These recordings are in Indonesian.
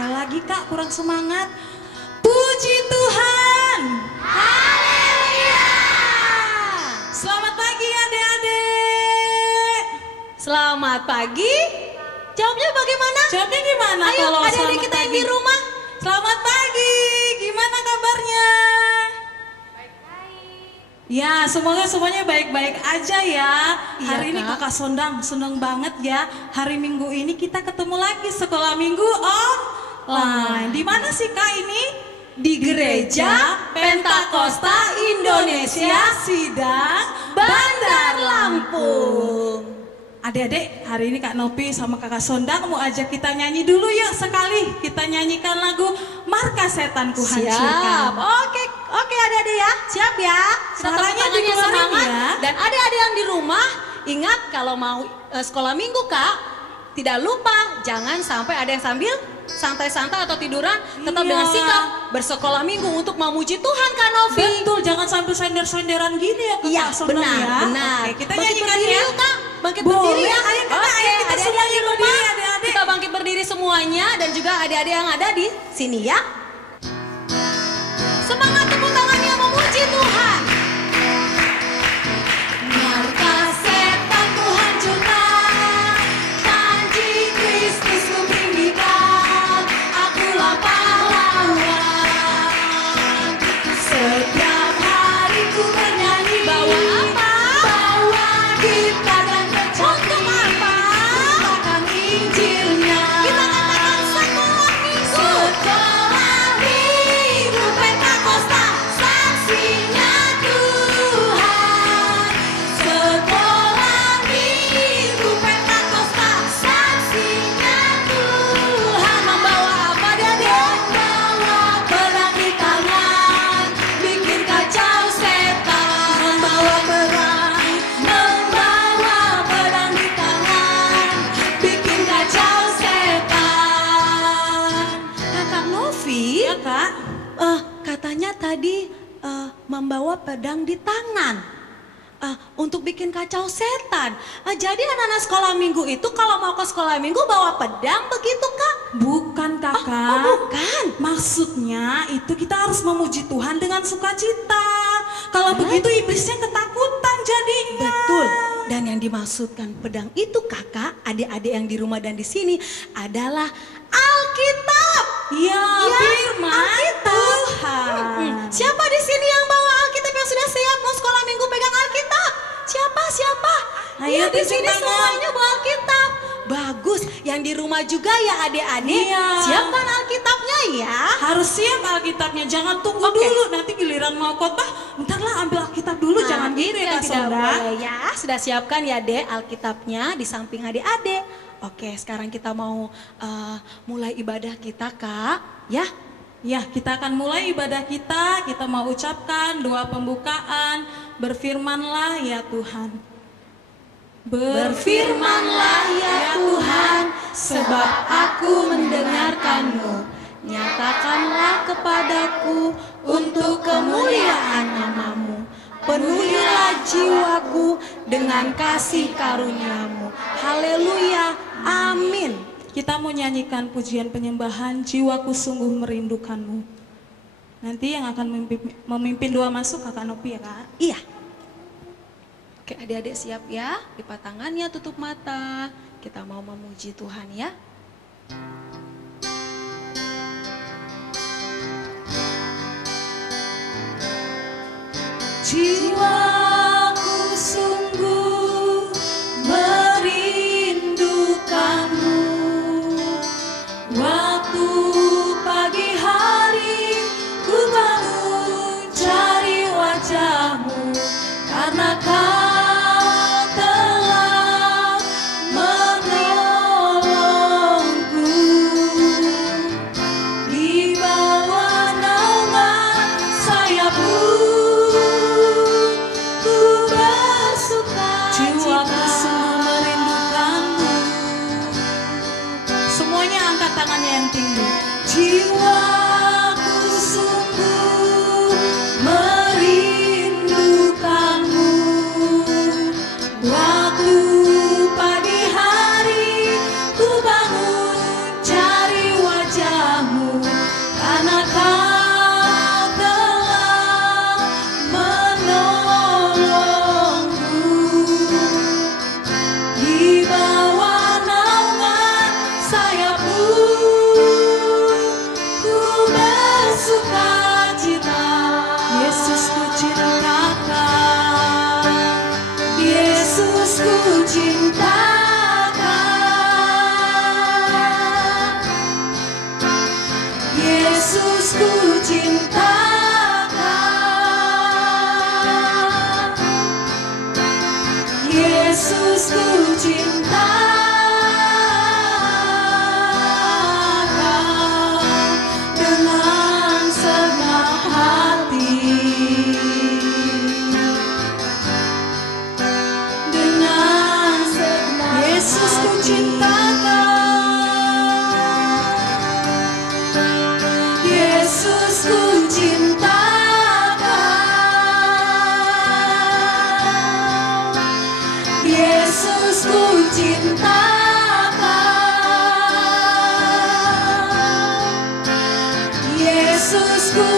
Sekali lagi Kak, kurang semangat. Puji Tuhan. Haleluya. Selamat pagi adik-adik. Selamat pagi. Jawabnya bagaimana? Jawabnya gimana? Ayo kalau adik-adik kita yang di rumah. Selamat pagi. Gimana kabarnya? Ya, semoga semuanya baik-baik aja ya. Iya, Hari ini Kak. Kakak Sondang seneng banget ya. Hari Minggu ini kita ketemu lagi sekolah Minggu online. Di mana sih Kak ini? Di Gereja Pentakosta Indonesia Sidang Bandar Lampung. Adik-adik, hari ini Kak Nopi sama Kakak Sondang mau ajak kita nyanyi dulu yuk sekali. Kita nyanyikan lagu Markas Setan Ku Siap. Hancurkan. Oke adik-adik ya. Siap ya. Kita tepuk Suaranya tangannya dikeluarin semangat. ya. Dan adik-adik yang di rumah, ingat kalau mau sekolah minggu Kak, tidak lupa jangan sampai ada yang sambil santai-santai atau tiduran, tetap Iya. dengan sikap bersekolah minggu untuk memuji Tuhan Kak Novi. Betul, jangan sambil sender-senderan gini ya Kakak Iya, Sondang benar, ya. benar. Oke, kita Bangkit nyanyikan berdiri ya. yuk, Kak. Bangkit Boleh, berdiri ya. ayo kita, Oke, ayo kita adik-adik semuanya di rumah, berdiri, adik-adik. kita bangkit berdiri semuanya dan juga adik-adik yang ada di sini ya. Semangat tepuk tangannya memuji Tuhan. Markas setan ku hancurkan, janji Kristus ku tinggikan, akulah pahlawan. Setiap hari ku bernyanyi, Bawa apa? bawa gitar dan kecapi. Untuk apa? Katakan Injilnya. Kita katakan sekolah minggu. Sekolah Minggu Pentakosta, saksinya Tuhan. Sekolah Minggu Pentakosta, saksinya Tuhan. Membawa apa adik-adik? Membawa pedang di tangan, bikin kacau setan. Membawa pedang di tangan, bikin kacau setan. Kakak Novi, Iya Kak. katanya tadi membawa pedang di tangan untuk bikin kacau setan. Jadi anak-anak sekolah minggu itu kalau mau ke sekolah minggu bawa pedang begitu Kak? Bukan Kakak. Bukan. Maksudnya itu kita harus memuji Tuhan dengan sukacita. Kalau begitu iblisnya ketakutan jadinya. Betul. Dan yang dimaksudkan pedang itu Kakak, adik-adik yang di rumah dan di sini adalah Alkitab. Ya, firman Alkitab. Tuhan. Siapa di sini yang bawa Alkitab yang sudah siap mau sekolah minggu pegang Alkitab? Siapa? Ayo, Di tunjuk sini tangan. semuanya bawa Alkitab. Bagus. Yang di rumah juga ya adik-adik. Iya. Siapkan Alkitabnya ya. Harus siap Alkitabnya, jangan tunggu Oke. dulu. Nanti giliran mau khotbah, bentar lah ambil Alkitab dulu, jangan itu gitu ya yang Kak tidak Sonda. boleh ya. Sudah siapkan ya Dek Alkitabnya di samping adik-adik. Oke, sekarang kita mau mulai ibadah kita Kak. Ya. Ya, kita akan mulai ibadah kita mau ucapkan doa pembukaan, berfirmanlah ya Tuhan. Berfirmanlah ya Tuhan, sebab aku mendengarkan-Mu. Nyatakanlah kepadaku untuk kemuliaan nama-Mu. Penuhilah jiwaku dengan kasih karunia-Mu. Haleluya, amin. Kita mau nyanyikan pujian penyembahan, jiwaku sungguh merindukanmu. Nanti yang akan memimpin doa masuk Kakak Nopi ya Kak. Iya. Oke adik-adik siap ya, lipat tangannya, tutup mata. Kita mau memuji Tuhan ya. Jiwaku sungguh merindukanmu. Waktu pagi hari ku bangun cari wajahmu, karena kau telah menolongku. Di bawah naungan sayapmu cintakan, Yesus ku cintakan, Yesus ku cintakan dengan segenap hati, dengan segenap Yesus ku hati. cintakan, Yesus ku cintakan, Yesus ku cintakan, Yesus ku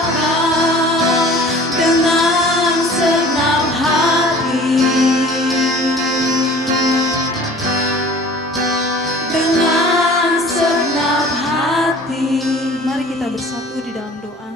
cintakan dengan segenap hati, dengan segenap hati. Mari kita bersatu di dalam doa.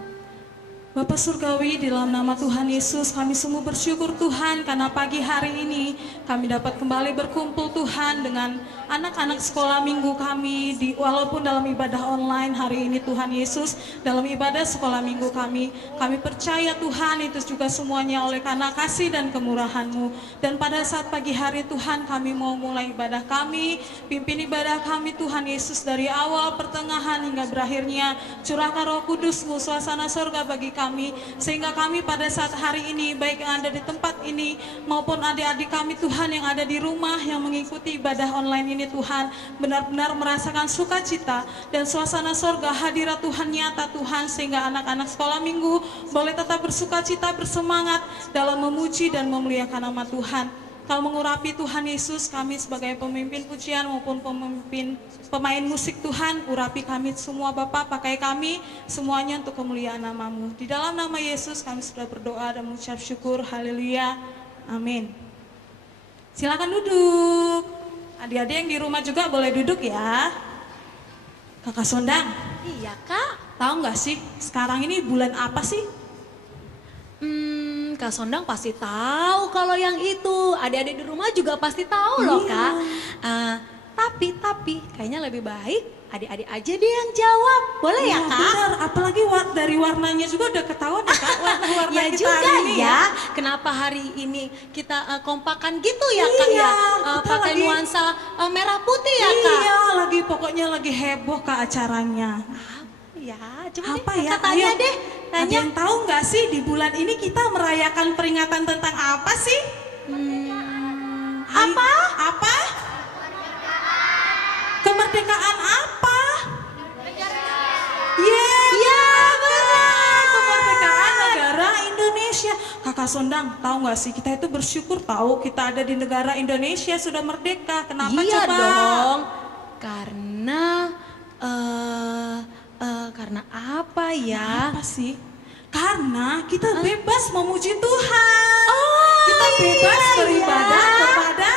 Bapa Surgawi, di dalam nama Tuhan Yesus, kami semua bersyukur Tuhan karena pagi hari ini kami dapat kembali berkumpul Tuhan dengan anak-anak sekolah minggu kami, walaupun dalam ibadah online hari ini Tuhan Yesus, dalam ibadah sekolah minggu kami percaya Tuhan itu juga semuanya oleh karena kasih dan kemurahan-Mu. Dan pada saat pagi hari Tuhan kami mau mulai ibadah kami, pimpin ibadah kami Tuhan Yesus dari awal, pertengahan hingga berakhirnya. Curahkan Roh Kudus-Mu, suasana surga bagi kami, sehingga kami pada saat hari ini, baik yang ada di tempat ini maupun adik-adik kami Tuhan yang ada di rumah yang mengikuti ibadah online ini Tuhan, benar-benar merasakan sukacita dan suasana surga hadirat Tuhan nyata Tuhan, sehingga anak-anak sekolah minggu boleh tetap bersukacita, bersemangat dalam memuji dan memuliakan nama Tuhan. Kau mengurapi Tuhan Yesus, kami sebagai pemimpin pujian maupun pemain musik Tuhan, urapi kami semua Bapa, pakai kami semuanya untuk kemuliaan nama-Mu. Di dalam nama Yesus kami sudah berdoa dan mengucap syukur, haleluya, amin. Silakan duduk. Adik-adik yang di rumah juga boleh duduk ya. Kakak Sondang, Iya Kak. tahu nggak sih sekarang ini bulan apa sih? Kak Sondang pasti tahu kalau yang itu. Adik-adik di rumah juga pasti tahu loh Iya. Kak. Tapi kayaknya lebih baik adik-adik aja deh yang jawab. Boleh ya Iya, Kak? benar, apalagi dari warnanya juga udah ketahuan ya Kak, warna-warna Ya kita juga hari ini ya. Kenapa hari ini kita kompakan gitu ya Kak Iya, ya? kita Pakai lagi- nuansa merah putih ya Kak? Iya, pokoknya lagi heboh Kak acaranya. Ya, coba Apa deh, ya? Kakak tanya Ayo. deh. Ada Tanya. yang tahu nggak sih di bulan ini kita merayakan peringatan tentang apa sih? Apa? Apa? Kemerdekaan apa? Ya, benar. Kemerdekaan negara Indonesia. Kakak Sondang, tahu nggak sih kita itu bersyukur tahu kita ada di negara Indonesia sudah merdeka. Kenapa Iya coba? dong. Karena apa ya? Apa sih? Karena kita bebas memuji Tuhan. Oh, Kita bebas iya, beribadah iya. kepada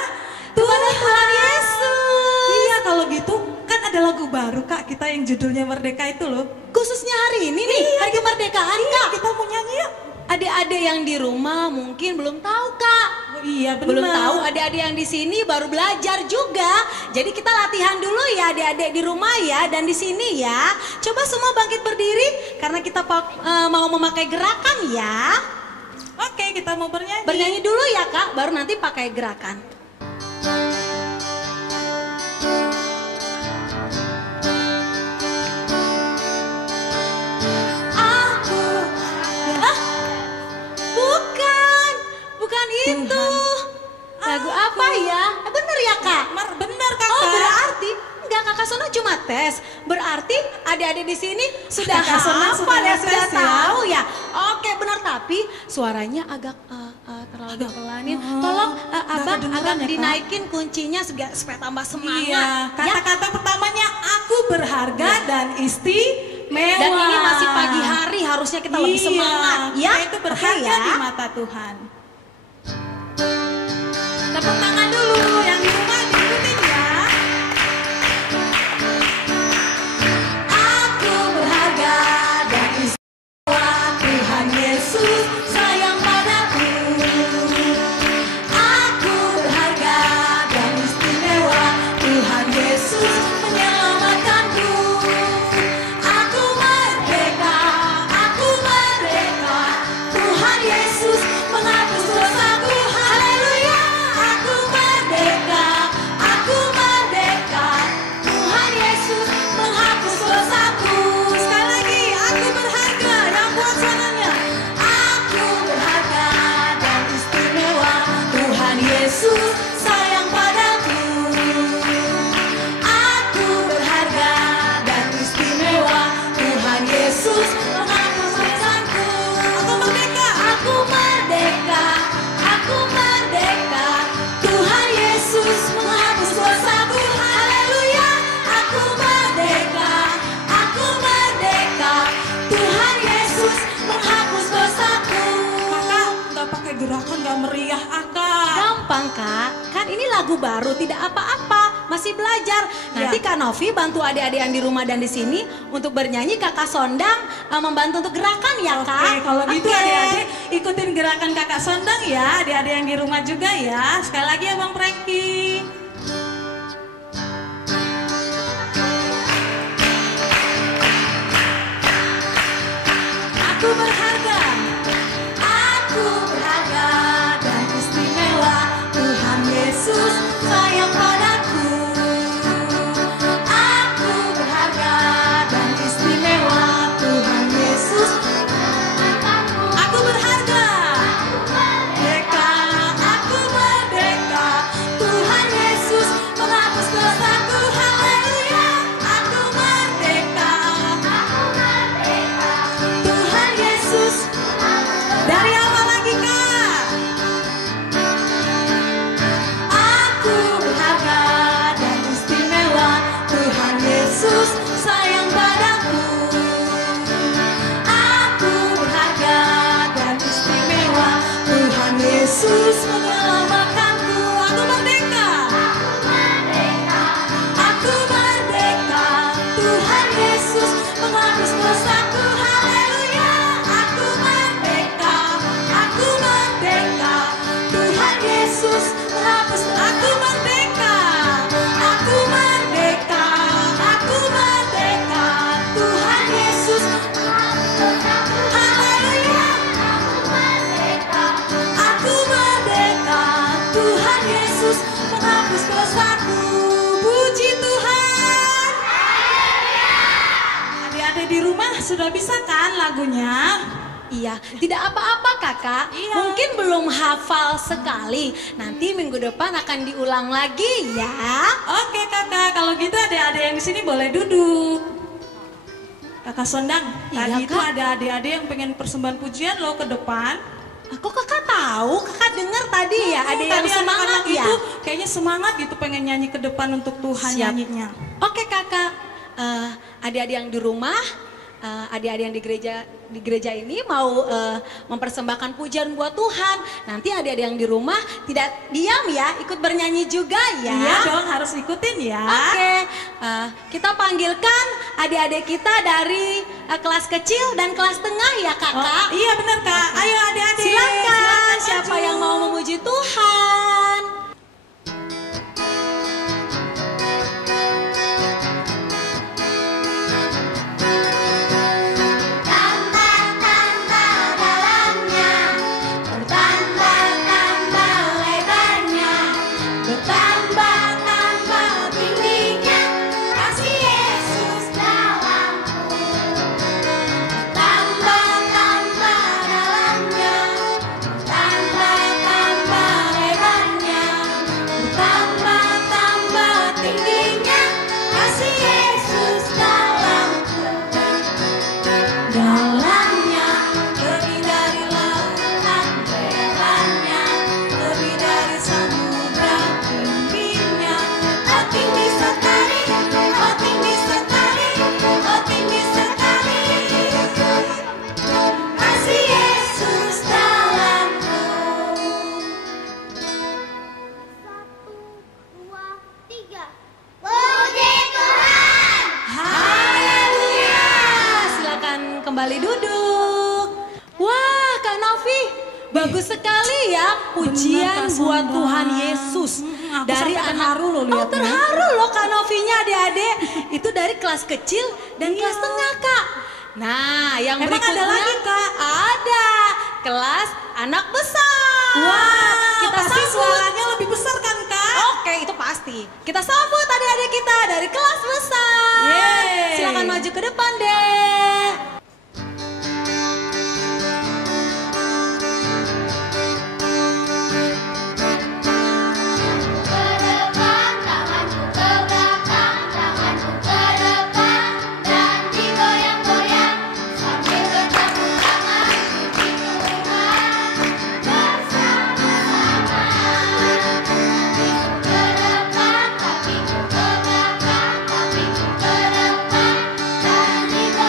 Tuhan Yesus. Iya, kalau gitu kan ada lagu baru Kak, kita yang judulnya Merdeka itu loh. Khususnya hari ini nih, hari kemerdekaan Iya, Kak. kita mau nyanyi yuk. Adik-adik yang di rumah mungkin belum tahu Kak. Oh, iya, benar. Belum tahu, adik-adik yang di sini baru belajar juga. Jadi kita latihan dulu ya adik-adik di rumah ya dan di sini ya. Coba semua bangkit berdiri karena kita mau memakai gerakan ya. Oke, kita mau bernyanyi. Bernyanyi dulu ya Kak, baru nanti pakai gerakan. Aku, bukan itu. Lagu apa ya? Bener ya Kak? Benar Kakak. Oh berarti enggak Kakak Sona cuma tes. Berarti adik-adik di sini sudah Kakak Sona hafal sudah ya, sudah ngetes ya. tahu ya. Oke benar tapi suaranya agak terlalu pelan ya. Tolong nggak abang kedengeran agak ya, Kak? dinaikin kuncinya supaya tambah semangat. Iya, Ya. kata-kata pertamanya aku berharga dan istimewa. Dan ini masih pagi hari harusnya kita lebih Iya, semangat ya. Kita itu berharga Oke, di mata Tuhan. Tepuk tangan dulu yang di rumah diikutin ya. Aku berharga dan istimewa, Tuhan Yesus sayang pada Kan ini lagu baru, tidak apa-apa, masih belajar. Nanti Kak Novi bantu adik-adik yang di rumah dan di sini untuk bernyanyi, Kakak Sondang membantu untuk gerakan ya Kak. Oke, kalau gitu adik-adik ikutin gerakan Kakak Sondang ya, adik-adik yang di rumah juga ya. Sekali lagi ya Bang Franky. Aku berharga, aku berharga dan istimewa. Tuhan Yesus sayang padaku. Aku berharga dan istimewa. Tuhan Yesus. Aku berharga, merdeka, aku merdeka. Tuhan Yesus menghapus dosaku. Haleluya, aku merdeka. Tuhan Yesus. Dari awal lagi Kak. Aku berharga dan istimewa. Tuhan Yesus sayang padaku. Aku berharga dan istimewa. Tuhan Yesus menyelamatkanku. Aku merdeka. Aku merdeka. Tuhan Yesus menghapus dosaku. Haleluya. Aku merdeka. Aku merdeka. Tuhan Yesus menghapus. Aku merdeka. Aku merdeka. Aku merdeka. Tuhan Yesus. Haleluya. Aku merdeka. Tuhan Yesus menghapus dosaku. Puji Tuhan. Adik-adik di rumah sudah bisa kan lagunya? Iya, tidak apa-apa Kakak. Iya. Mungkin belum hafal sekali. Nanti minggu depan akan diulang lagi ya. Oke Kakak, kalau gitu adik-adik yang di sini boleh duduk. Kakak Sondang, Iya, tadi itu Kak. ada adik-adik yang pengen persembahan pujian loh ke depan. Aku Kakak tahu, Kakak dengar tadi ya, ada yang Tadi semangat anak-anak ya. itu kayaknya semangat gitu pengen nyanyi ke depan untuk Tuhan Siap. nyanyinya. Oke Kakak, adik-adik yang di rumah, adik-adik yang di gereja ini mau mempersembahkan pujian buat Tuhan. Nanti adik-adik yang di rumah tidak diam ya, ikut bernyanyi juga ya. Iya dong, harus ikutin ya. Oke, kita panggilkan adik-adik kita dari kelas kecil dan kelas tengah ya Kakak. Iya benar Kak, ayo adik-adik. Silakan, siapa maju. yang mau memuji Tuhan? Tambah-tambah dalamnya, bertambah-tambah lebarnya, bertambah-tambah tingginya, kasih Yesus dalamku. Tambah-tambah dalamnya, bertambah-tambah lebarnya, bertambah-tambah tingginya, kasih Yesus dalamku. Dalamnya lebih dari lautan lebarnya, lebih dari samudra tingginya. Oh tinggi sekali, oh tinggi sekali, oh tinggi sekali. Kasih Yesus dalamku. 1, 2, 3. Puji Tuhan. Haleluya. Silakan kembali duduk. Wah, Kak Novi, bagus sekali ya pujian Kak buat Sondang. Tuhan Yesus. Aku sampai terharu loh Oh, lihatnya. terharu loh Kak Novinya adik-adik. Itu dari kelas kecil dan Iya. kelas tengah Kak. Nah, yang Emang berikutnya ada lagi, Kak? Ada kelas anak besar. Wah, kita pasti sambut. suaranya lebih besar kan Kak? Oke, itu pasti. Kita sambut adik-adik kita dari kelas besar. Yeay. Silakan maju ke depan deh. Ke depan, tanganku ke belakang, tanganku ke depan, dan digoyang-goyang sambil bertepuk tangan, puji Tuhan bersama-sama. Ke depan, kakiku ke belakang, kakiku ke depan, dan digoyang-goyang.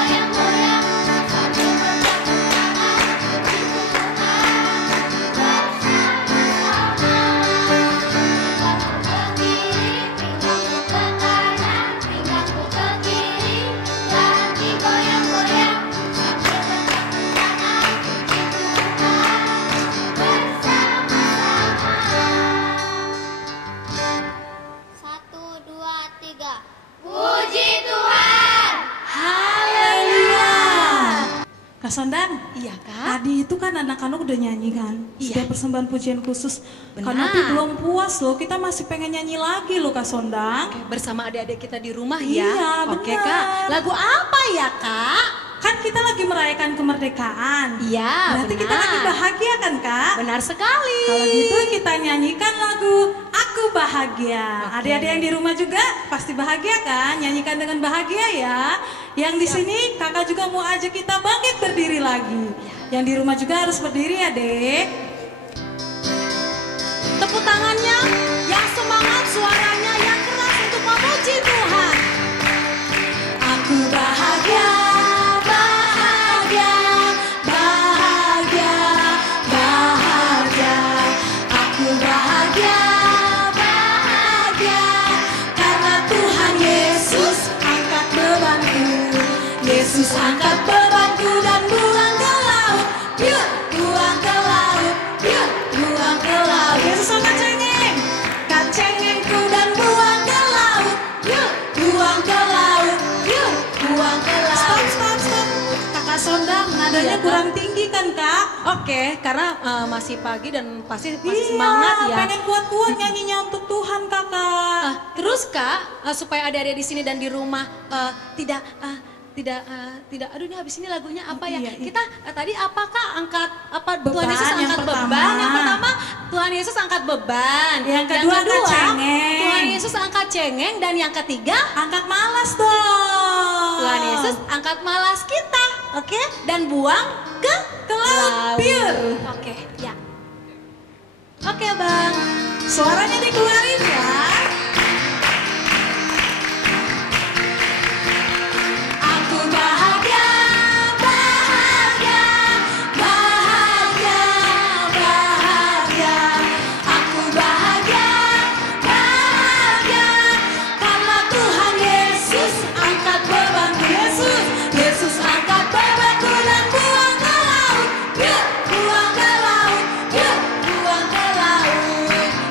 Kak Sondan, Iya Kak. tadi itu kan anak-anak udah nyanyi kan? Iya. Sudah persembahan pujian khusus. Benar. Kak Novi belum puas loh, kita masih pengen nyanyi lagi loh Kak Sondang. Oke, bersama adik-adik kita di rumah Iya, ya. Oke benar. Kak. Lagu apa ya Kak? Kan kita lagi merayakan kemerdekaan. Iya, Berarti benar. kita lagi bahagia kan Kak? Benar sekali. Kalau gitu kita nyanyikan lagu Aku Bahagia. Oke. Adik-adik yang di rumah juga pasti bahagia kan? Nyanyikan dengan bahagia ya. Yang di sini kakak juga mau ajak kita bangkit berdiri lagi. Yang di rumah juga harus berdiri ya dek. Tepuk tangannya yang semangat, suaranya yang keras untuk memuji Tuhan. Aku bahagia, bahagia, bahagia, bahagia. Aku bahagia, bahagia, karena Tuhan Yesus angkat bebanku. Yesus angkat bebanku dan buang ke laut. Yuk, buang ke laut. Yuk, buang ke laut. Yesus angkat cengeng, angkat cengengku dan buang ke laut. Yuk, buang ke laut. Yuk, buang ke laut. Stop, stop, stop. Kakak Sondang, nadanya Iya, Kak. kurang tinggi kan Kak? Oke, karena masih pagi dan pasti masih Iya, semangat ya. pengen kuat-kuat nyanyinya untuk Tuhan kakak. Terus Kak, supaya adik-adik di sini dan di rumah tidak aduh ini habis ini lagunya apa ya? Iya, iya. Kita tadi apakah angkat Beban Tuhan Yesus yang angkat pertama. beban. Yang pertama Tuhan Yesus angkat beban. Yang kedua angkat cengeng. Tuhan Yesus angkat cengeng dan yang ketiga Angkat malas dong. Tuhan Yesus angkat malas kita. Oke? Dan buang ke laut. Pure. Oke, ya. Oke, Bang. Suaranya dikeluarin ya. Aku bahagia, bahagia, bahagia, bahagia. Aku bahagia, bahagia, karena Tuhan Yesus angkat bebanku. Yesus, Yesus angkat bebanku dan buang ke laut. Yuk, buang ke laut. Yuk, buang ke laut.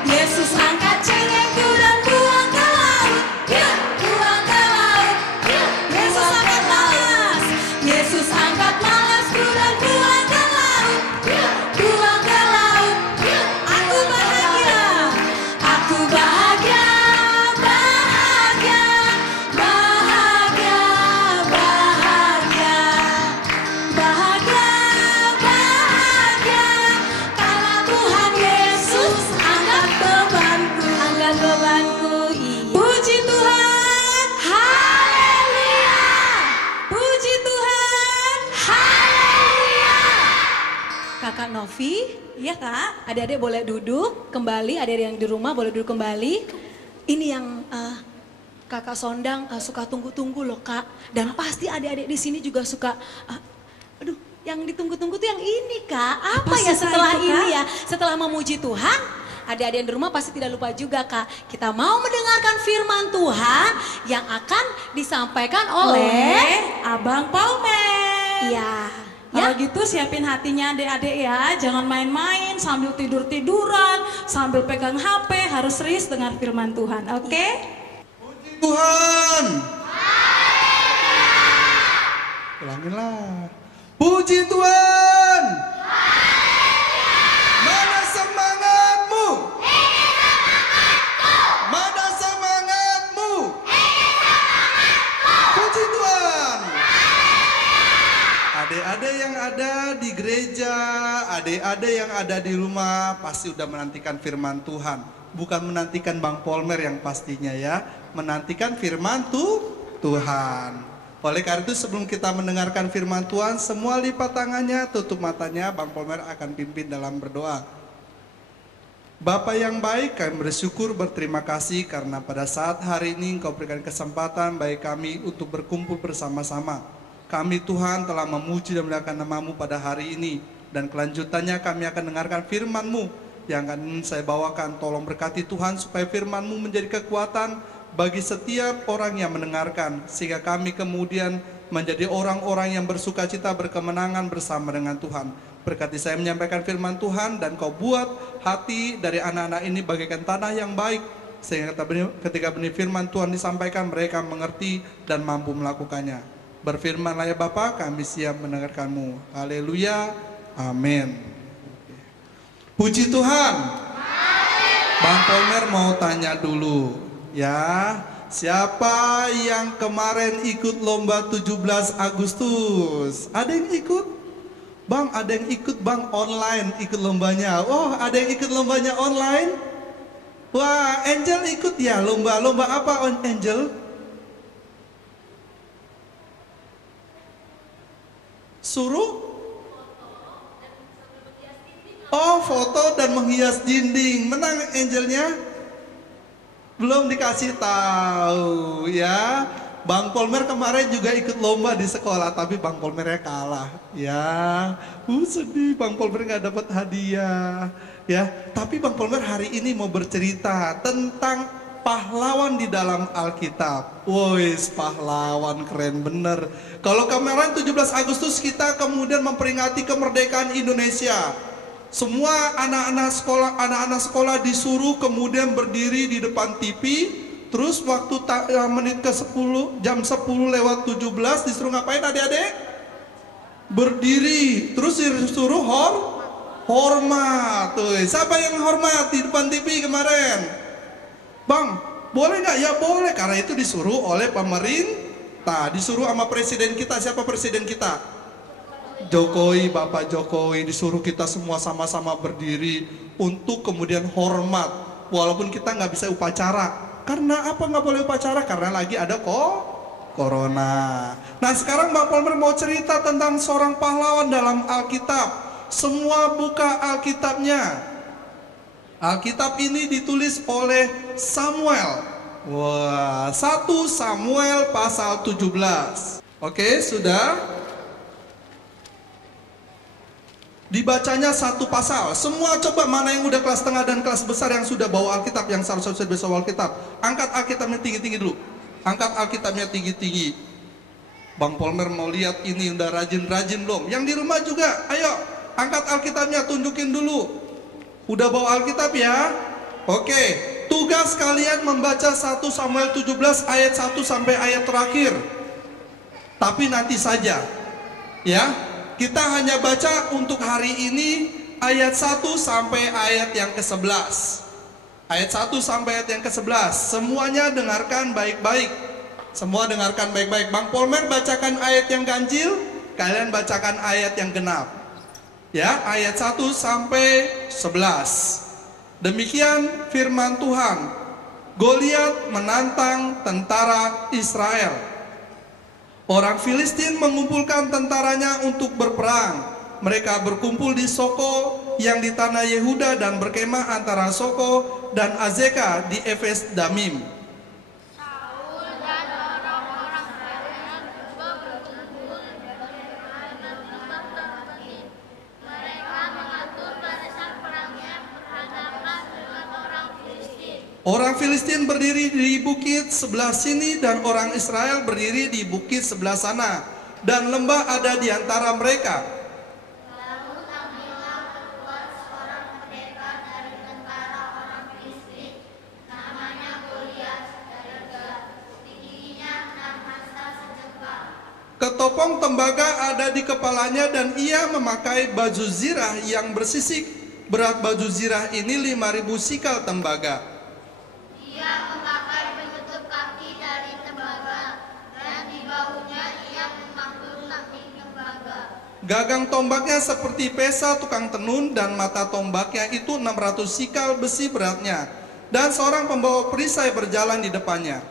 Yesus angkat cengengku dan buang ke laut. Yuk, buang ke laut. Yuk, Yesus angkat malas. Yesus angkat malasku dan buang ke laut. Yuk, buang ke laut. Yuk, aku bahagia. Aku bahagia, bahagia, bahagia, bahagia. Bahagia, bahagia, karena Tuhan Yesus angkat bebanku. Angkat bebanku, iya. Puji Tuhan, haleluya. Puji Tuhan, haleluya. Kakak Novi, Iya kak. adik-adik boleh duduk kembali, adik-adik yang di rumah boleh duduk kembali. Ini yang Kakak Sondang suka tunggu-tunggu loh Kak. Dan pasti adik-adik di sini juga suka, aduh yang ditunggu-tunggu tuh yang ini Kak. Apa ya sih, Kak, setelah itu, ini Kak? ya, setelah memuji Tuhan, adik-adik yang di rumah pasti tidak lupa juga Kak. Kita mau mendengarkan firman Tuhan yang akan disampaikan oleh Abang Palmer. Iya. Kalau gitu siapin hatinya adik-adik ya, jangan main-main sambil tidur-tiduran, sambil pegang HP, harus serius dengan firman Tuhan, oke? Tuhan. Ulangin lah. Puji Tuhan. Mana semangatmu? Mana semangatmu? Puji Tuhan. Adik-adik yang ada di gereja, adik-adik yang ada di rumah pasti udah menantikan firman Tuhan. Bukan menantikan Bang Polmer yang pastinya ya, menantikan firman Tuhan. Oleh karena itu sebelum kita mendengarkan firman Tuhan, semua lipat tangannya, tutup matanya, Bang Polmer akan pimpin dalam berdoa. Bapa yang baik, kami bersyukur, berterima kasih karena pada saat hari ini Engkau berikan kesempatan bagi kami untuk berkumpul bersama-sama. Kami Tuhan telah memuji dan memuliakan nama-Mu pada hari ini. Dan kelanjutannya kami akan dengarkan firman-Mu yang akan saya bawakan. Tolong berkati Tuhan supaya firman-Mu menjadi kekuatan bagi setiap orang yang mendengarkan. Sehingga kami kemudian menjadi orang-orang yang bersuka cita berkemenangan bersama dengan Tuhan. Berkati saya menyampaikan firman Tuhan dan Kau buat hati dari anak-anak ini bagaikan tanah yang baik. Sehingga ketika benih firman Tuhan disampaikan mereka mengerti dan mampu melakukannya. Berfirmanlah ya Bapa, kami siap mendengarkanmu. Haleluya, amin. Puji Tuhan. Bang Polmer mau tanya dulu, ya. Siapa yang kemarin ikut lomba 17 Agustus? Ada yang ikut? Bang, ada yang ikut bang online ikut lombanya. Oh, ada yang ikut lombanya online? Wah, Angel ikut ya lomba. Lomba apa Angel? Suruh? Oh, foto dan menghias dinding. Menang Angelnya? Belum dikasih tahu ya. Bang Polmer kemarin juga ikut lomba di sekolah, tapi Bang Polmernya kalah. Ya, sedih Bang Polmer nggak dapat hadiah. Ya, tapi Bang Polmer hari ini mau bercerita tentang pahlawan di dalam Alkitab. Wois, pahlawan keren bener. Kalau kemarin 17 Agustus kita kemudian memperingati kemerdekaan Indonesia. Semua anak-anak sekolah disuruh kemudian berdiri di depan TV. Terus waktu menit ke 10, jam 10 lewat 17 disuruh ngapain adik-adik? Berdiri. Terus disuruh hormat. Tuh, siapa yang hormat di depan TV kemarin? Bang, boleh nggak? Ya boleh, karena itu disuruh oleh pemerintah. Disuruh sama presiden kita. Siapa presiden kita? Jokowi, Bapak Jokowi. Disuruh kita semua sama-sama berdiri untuk kemudian hormat. Walaupun kita nggak bisa upacara. Karena apa nggak boleh upacara? Karena lagi ada corona. Nah sekarang Bang Polmer mau cerita tentang seorang pahlawan dalam Alkitab. Semua buka Alkitabnya. Alkitab ini ditulis oleh Samuel. Wah, 1 Samuel pasal 17. Oke, sudah? Dibacanya satu pasal. Semua coba mana yang udah kelas tengah dan kelas besar yang sudah bawa Alkitab, yang seharusnya sudah bawa Alkitab. Angkat Alkitabnya tinggi-tinggi dulu. Angkat Alkitabnya tinggi-tinggi. Bang Polmer mau lihat ini udah rajin-rajin belum? Yang di rumah juga, ayo angkat Alkitabnya, tunjukin dulu. Udah bawa Alkitab ya? Oke, tugas kalian membaca 1 Samuel 17 ayat 1 sampai ayat terakhir. Tapi nanti saja. Ya. Kita hanya baca untuk hari ini ayat 1 sampai ayat yang ke-11. Ayat 1 sampai ayat yang ke-11. Semuanya dengarkan baik-baik. Semua dengarkan baik-baik. Bang Polmer bacakan ayat yang ganjil, kalian bacakan ayat yang genap. Ya, ayat 1 sampai 11. Demikian firman Tuhan. Goliat menantang tentara Israel. Orang Filistin mengumpulkan tentaranya untuk berperang. Mereka berkumpul di Soko yang di tanah Yehuda dan berkemah antara Soko dan Azeka di Efes Damim. Saul dan orang-orang Israel juga berkumpul di tempat terpencil. Mereka mengatur barisan perangnya berhadapan dengan orang Filistin. Orang Filistin berdiri di bukit sebelah sini dan orang Israel berdiri di bukit sebelah sana. Dan lembah ada di antara mereka. Lalu tampillah keluar seorang pendekar dari tentara orang Filistin, namanya Goliat dari Gat. Tingginya 6 hasta sejengkal. Ketopong tembaga ada di kepalanya dan ia memakai baju zirah yang bersisik. Berat baju zirah ini 5.000 sikal tembaga. Ia memakai penutup kaki dari tembaga, dan di bahunya ia memanggul samping tembaga. Gagang tombaknya seperti pesa tukang tenun dan mata tombaknya itu 600 sikal besi beratnya. Dan seorang pembawa perisai berjalan di depannya.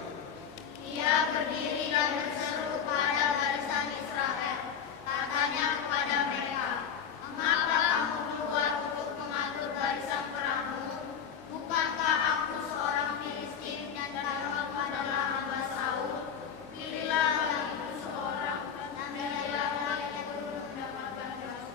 Ia berdiri dan berseru pada barisan Israel. Katanya kepada mereka, "Mengapa kamu keluar untuk mengatur barisan perangmu? Bukankah aku seorang Filistin yang datang adalah hamba Saul? Pilihlah bagiku seorang dan biarlah ia turun mendapatkan Daud."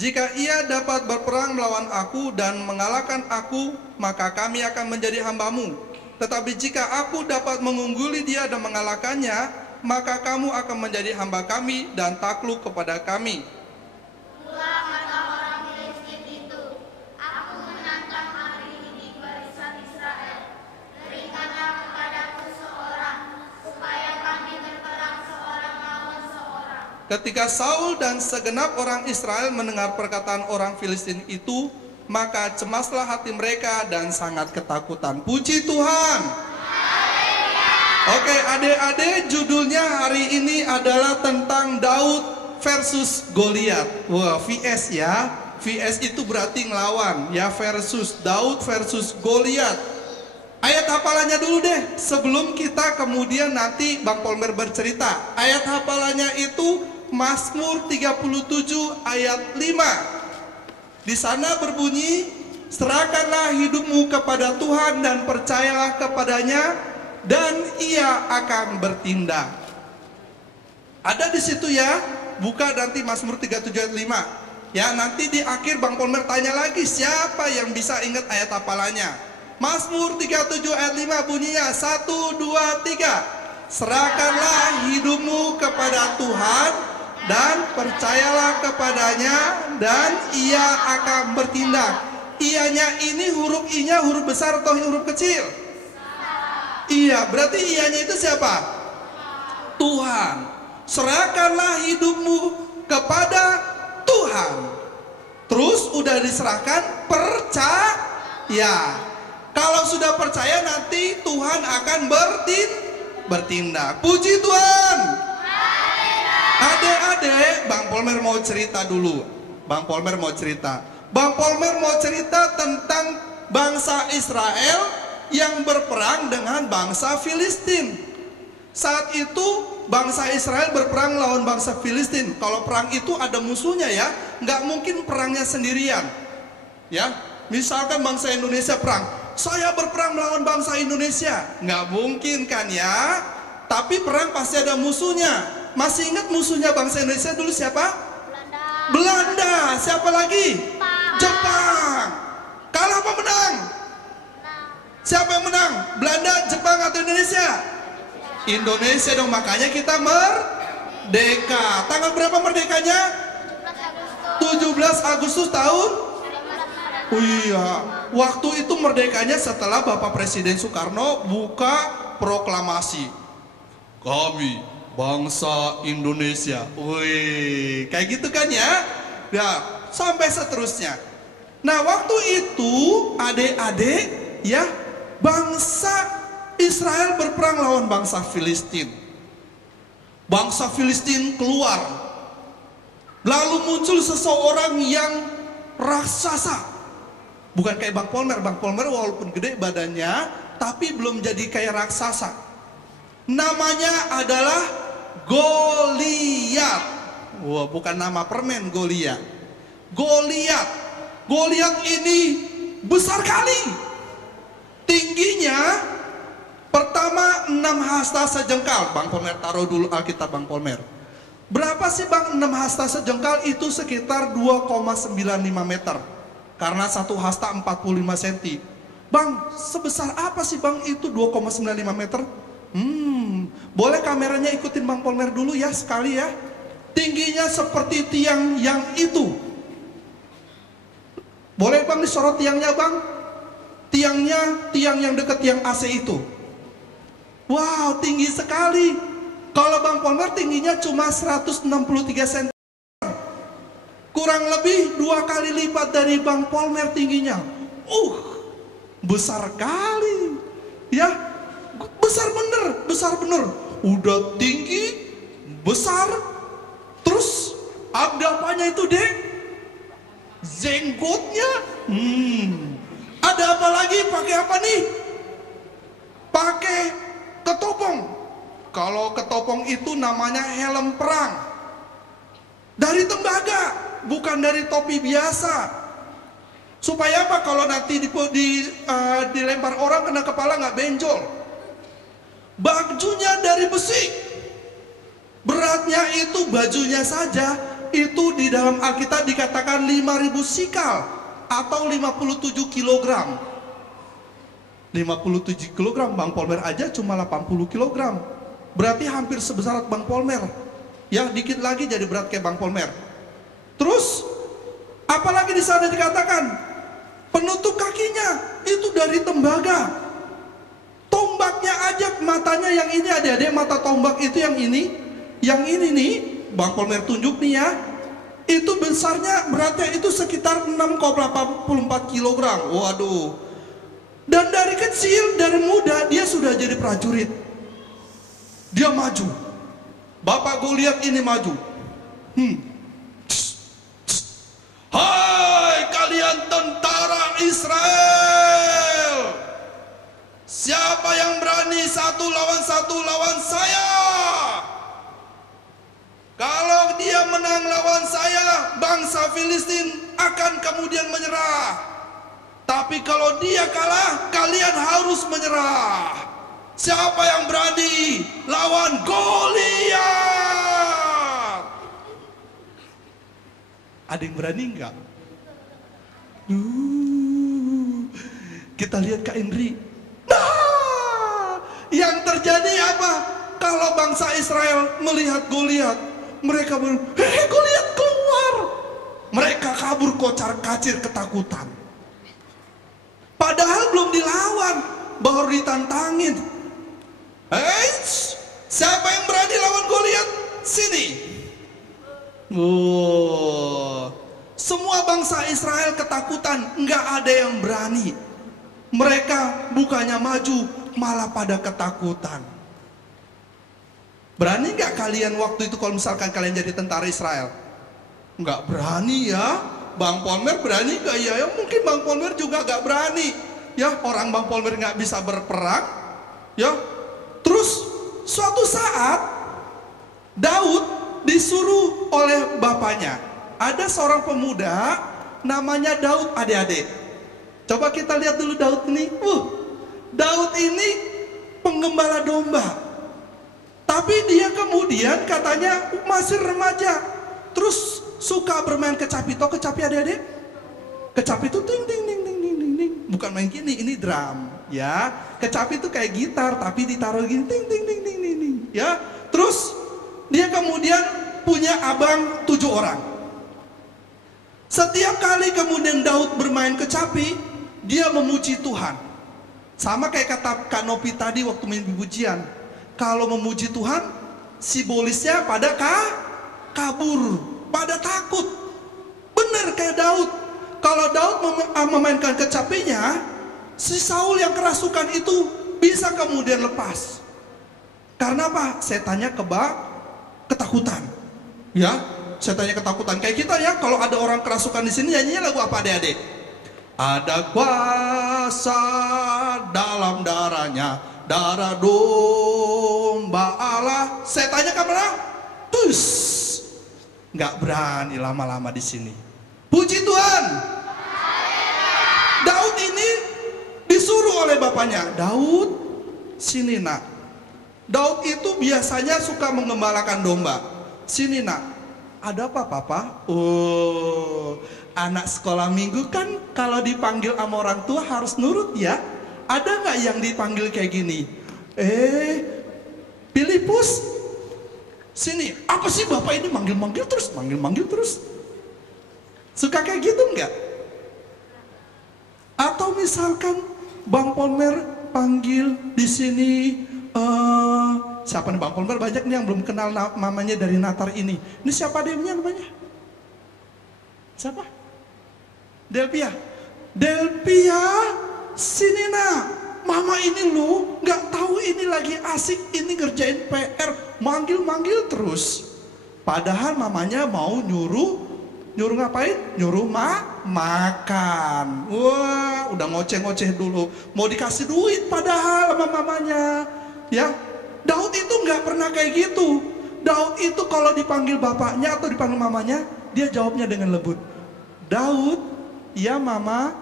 Jika ia dapat berperang melawan aku dan mengalahkan aku, maka kami akan menjadi hambamu. Tetapi jika aku dapat mengungguli dia dan mengalahkannya, maka kamu akan menjadi hamba kami dan takluk kepada kami. Pula kata orang Filistin itu, "Aku menantang hari ini barisan Israel. Berikanlah kepadaku seorang, supaya kami berperang seorang lawan seorang. ketika Saul dan segenap orang Israel mendengar perkataan orang Filistin itu, maka cemaslah hati mereka dan sangat ketakutan. Puji Tuhan. Oke, adik-adik, judulnya hari ini adalah tentang Daud versus Goliat. Wah, VS ya. VS itu berarti ngelawan ya, versus Daud versus Goliat. Ayat hafalannya dulu deh, sebelum kita kemudian nanti Bang Polmer bercerita. Ayat hafalannya itu Mazmur 37 ayat 5. Di sana berbunyi, serahkanlah hidupmu kepada Tuhan dan percayalah kepadanya, dan Ia akan bertindak. Ada di situ ya, buka nanti Mazmur 37 ayat 5. Ya, nanti di akhir Bang Polmer tanya lagi siapa yang bisa ingat ayat hafalannya. Mazmur 37 ayat 5 bunyinya 1, 2, 3. Serahkanlah hidupmu kepada Tuhan dan percayalah kepadanya, dan Ia akan bertindak. Ianya ini huruf I-nya huruf besar atau huruf kecil? Iya, berarti ianya itu siapa? Tuhan. Serahkanlah hidupmu kepada Tuhan. Terus udah diserahkan, percaya. Kalau sudah percaya nanti Tuhan akan bertindak. Puji Tuhan. Adik-adik, Bang Polmer mau cerita dulu. Bang Polmer mau cerita tentang bangsa Israel yang berperang dengan bangsa Filistin. Saat itu bangsa Israel berperang lawan bangsa Filistin. Kalau perang itu ada musuhnya ya, nggak mungkin perangnya sendirian. Ya, misalkan bangsa Indonesia perang, saya berperang melawan bangsa Indonesia, nggak mungkin kan ya. Tapi perang pasti ada musuhnya. Masih ingat musuhnya bangsa Indonesia dulu siapa? Belanda. Siapa lagi? Jepang. Kalah apa menang? Siapa yang menang? Belanda, Jepang atau Indonesia? Indonesia dong, makanya kita merdeka. Tanggal berapa merdekanya? 17 Agustus tahun? Oh iya, waktu itu merdekanya setelah Bapak Presiden Soekarno buka proklamasi. Kami bangsa Indonesia. Wih, kayak gitu kan ya? Ya, sampai seterusnya. Nah, waktu itu adik-adik ya, bangsa Israel berperang lawan bangsa Filistin. Bangsa Filistin keluar. Lalu muncul seseorang yang raksasa. Bukan kayak Bang Polmer walaupun gede badannya, tapi belum jadi kayak raksasa. Namanya adalah Goliat. Wah, bukan nama permen Goliat. Goliat ini besar kali. Tingginya pertama 6 hasta sejengkal. Bang Polmer taruh dulu Alkitab Bang Polmer. Berapa sih Bang 6 hasta sejengkal? Itu sekitar 2,95 meter. Karena satu hasta 45 cm. Bang, sebesar apa sih Bang itu 2,95 meter? Boleh kameranya ikutin Bang Polmer dulu ya sekali ya. Tingginya seperti tiang yang itu. Boleh Bang disorot tiangnya Bang? Tiang yang dekat tiang AC itu. Wow, tinggi sekali. Kalau Bang Polmer tingginya cuma 163 cm. Kurang lebih 2 kali lipat dari Bang Polmer tingginya. Besar kali. Ya, besar bener. Udah tinggi, besar. Terus ada apanya itu dek? Jenggotnya. Ada apa lagi? Pakai apa nih? Pakai ketopong. Kalau ketopong itu namanya helm perang. Dari tembaga, bukan dari topi biasa. Supaya apa? Kalau nanti dilempar orang kena kepala nggak benjol. Bajunya dari besi. Beratnya itu bajunya saja itu di dalam Alkitab dikatakan 5.000 sikal atau 57 kg. 57 kg, Bang Polmer aja cuma 80 kg. Berarti hampir sebesar Bang Polmer. Ya, dikit lagi jadi berat kayak Bang Polmer. Terus apalagi di sana dikatakan penutup kakinya itu dari tembaga. Tombaknya aja matanya yang ini, adik-adik, mata tombak itu yang ini nih Bang Polmer tunjuk nih ya. Itu besarnya beratnya itu sekitar 6,84 kilogram. Waduh. Dan dari kecil, dari muda dia sudah jadi prajurit. Dia maju. Bapak Goliat ini maju. Hai kalian tentara Israel, siapa yang berani satu lawan saya? Kalau dia menang lawan saya, bangsa Filistin akan kemudian menyerah. Tapi kalau dia kalah, kalian harus menyerah. Siapa yang berani lawan Goliat? Ada yang berani enggak? Kita lihat Kak Indri. Nah, yang terjadi apa? Kalau bangsa Israel melihat Goliat, mereka bilang, "Hei Goliat keluar!" Mereka kabur kocar-kacir ketakutan. Padahal belum dilawan, baru ditantangin. "Hei, siapa yang berani lawan Goliat? Sini." Semua bangsa Israel ketakutan, nggak ada yang berani. Mereka bukannya maju, malah pada ketakutan. Berani nggak kalian waktu itu kalau misalkan kalian jadi tentara Israel? Nggak berani ya. Bang Polmer berani nggak ya? Ya mungkin Bang Polmer juga nggak berani. Ya orang Bang Polmer nggak bisa berperang. Ya terus suatu saat Daud disuruh oleh bapaknya. Ada seorang pemuda namanya Daud, adik-adik. Coba kita lihat dulu Daud ini. Daud ini penggembala domba. Tapi dia kemudian katanya masih remaja. Terus suka bermain kecapi. Tahu kecapi adik-adik? Kecapi itu ting ting ting ting ting ting ting. Bukan main gini, ini drum, ya. Kecapi itu kayak gitar tapi ditaruh gini ting ting ting ting ting ting. Ya. Terus dia kemudian punya abang 7 orang. Setiap kali kemudian Daud bermain kecapi, dia memuji Tuhan. Sama kayak kata Kak Nopi tadi waktu mimpi pujian. Kalau memuji Tuhan, simbolisnya pada kabur, pada takut. Benar kayak Daud. Kalau Daud memainkan kecapinya, si Saul yang kerasukan itu bisa kemudian lepas. Karena apa? Setannya ketakutan. Ya, setannya ketakutan. Kayak kita ya, kalau ada orang kerasukan di sini nyanyinya lagu apa adik-adik? Ada kuasa dalam darahnya, darah domba Allah. Setannya kemana? Tus, nggak berani lama-lama di sini. Puji Tuhan. Daud ini disuruh oleh bapaknya. Daud, sini nak. Daud itu biasanya suka mengembalakan domba. Sini nak. Ada apa papa? Anak sekolah minggu kan kalau dipanggil sama orang tua harus nurut ya. Ada nggak yang dipanggil kayak gini? Filipus, sini. Apa sih bapak ini manggil-manggil terus, manggil-manggil terus? Suka kayak gitu nggak? Atau misalkan Bang Polmer panggil di sini, siapa nih Bang Polmer? Banyak nih yang belum kenal mamanya dari Natar ini. Ini siapa dia namanya? Siapa? Delpia. Delpia, sini nak. Mama ini lu nggak tahu ini lagi asik ini ngerjain PR, manggil-manggil terus. Padahal mamanya mau nyuruh ngapain? Nyuruh makan. Wah, udah ngoceh-ngoceh dulu. Mau dikasih duit padahal sama mamanya. Ya, Daud itu nggak pernah kayak gitu. Daud itu kalau dipanggil bapaknya atau dipanggil mamanya, dia jawabnya dengan lembut. Daud, iya mama.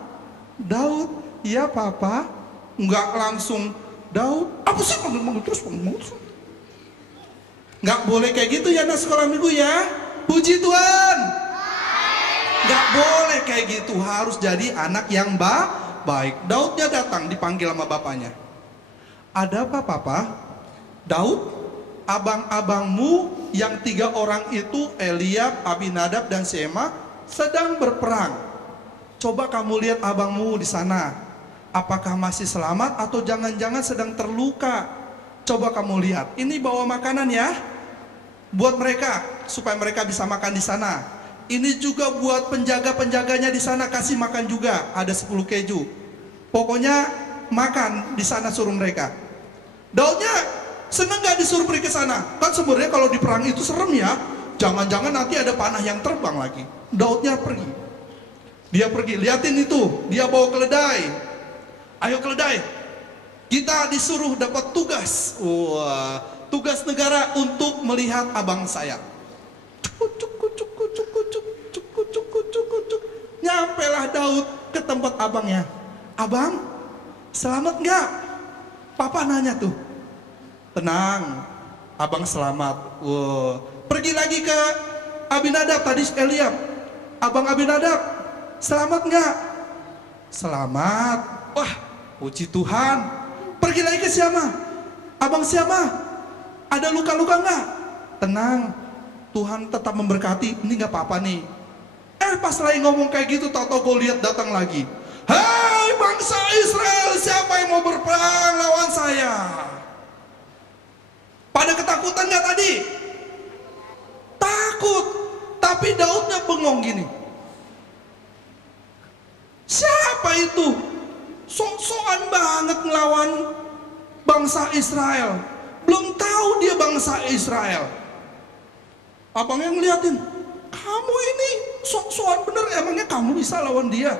Daud, iya papa. Nggak langsung Daud, apa sih manggil-manggil terus, manggil terus. Nggak boleh kayak gitu ya anak sekolah minggu ya. Puji Tuhan. Nggak boleh kayak gitu, harus jadi anak yang baik. Daudnya datang dipanggil sama bapaknya. Ada apa papa? Daud, abang-abangmu yang 3 orang itu, Eliab, Abinadab dan Sema, sedang berperang. Coba kamu lihat abangmu di sana. Apakah masih selamat atau jangan-jangan sedang terluka? Coba kamu lihat. Ini bawa makanan ya. buat mereka supaya mereka bisa makan di sana. Ini juga buat penjaga-penjaganya di sana, kasih makan juga, ada 10 keju. Pokoknya makan di sana suruh mereka. Daudnya seneng gak disuruh pergi ke sana? Kan sebenarnya kalau di perang itu serem ya. Jangan-jangan nanti ada panah yang terbang lagi. Daudnya pergi. Dia pergi, liatin itu, dia bawa keledai. Ayo keledai, kita disuruh dapat tugas. Wah, tugas negara untuk melihat abang saya. Nyampelah Daud ke tempat abangnya. Abang, selamat nggak? Papa nanya tuh. Tenang, abang selamat. Wow. Pergi lagi ke Abinadab, tadi Eliab. Abang Abinadab, selamat nggak? Selamat. Wah, puji Tuhan. Pergi lagi ke siapa? Abang siapa? Ada luka-luka nggak? Tenang, Tuhan tetap memberkati. Ini nggak apa-apa nih. Pas lagi ngomong kayak gitu, tau-tau Goliat datang lagi. Hai bangsa Israel, siapa yang mau berperang lawan saya? Pada ketakutan nggak tadi? Takut. Tapi Daudnya bengong gini. Siapa itu? Sok-sokan banget ngelawan bangsa Israel. Belum tahu dia bangsa Israel. Abangnya ngeliatin, kamu ini sok-sokan bener, emangnya kamu bisa lawan dia?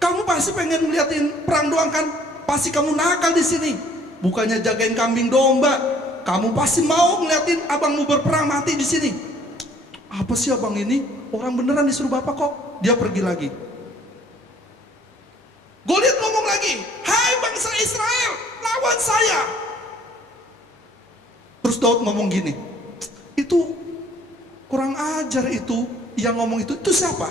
Kamu pasti pengen ngeliatin perang doang kan? Pasti kamu nakal di sini. Bukannya jagain kambing domba, kamu pasti mau ngeliatin abangmu berperang mati di sini. Apa sih abang ini? Orang beneran disuruh bapak kok. Dia pergi lagi. Goliat ngomong lagi, hai bangsa Israel, lawan saya. Terus Daud ngomong gini, itu kurang ajar itu, yang ngomong itu siapa?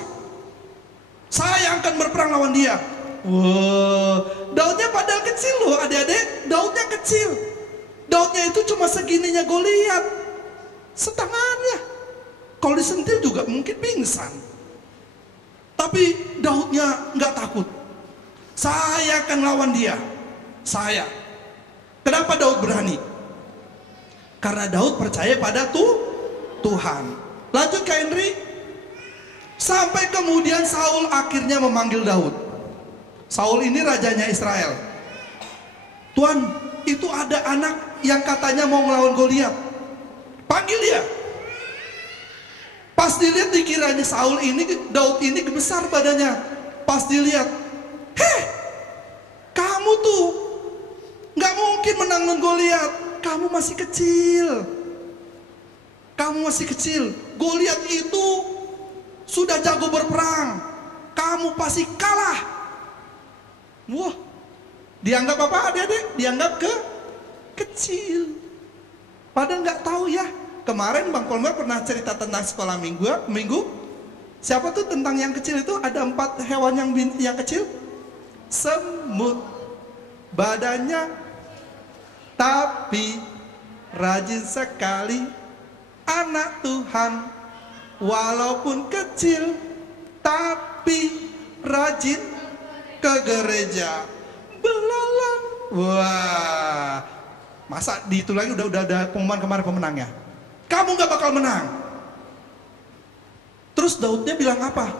Saya akan berperang lawan dia. Wow, Daudnya padahal kecil loh adik-adik, Daudnya kecil. Daudnya itu cuma segininya Goliat, setengahnya. Kalau disentil juga mungkin pingsan. Tapi Daudnya nggak takut. Saya akan lawan dia. Saya. Kenapa Daud berani? Karena Daud percaya pada Tuhan. Lanjut ke Henry. Sampai kemudian Saul akhirnya memanggil Daud. Saul ini rajanya Israel. Tuan, itu ada anak yang katanya mau melawan Goliat. Panggil dia. Pas dilihat dikiranya Saul ini, Daud ini besar badannya. Pas dilihat, heh, kamu tuh nggak mungkin menang lawan Goliat. Kamu masih kecil. Kamu masih kecil. Goliat itu sudah jago berperang. Kamu pasti kalah. Wah, dianggap apa adik-adik? Dianggap kecil. Padahal nggak tahu ya. Kemarin Bang Kolmer pernah cerita tentang sekolah minggu. Siapa tuh tentang yang kecil itu? Ada 4 hewan yang kecil. Semut, badannya tapi rajin sekali, anak Tuhan, walaupun kecil tapi rajin ke gereja, belalang. Wah, masa di itu lagi udah ada pengumuman kemarin pemenangnya. Kamu gak bakal menang. Terus Daudnya bilang apa?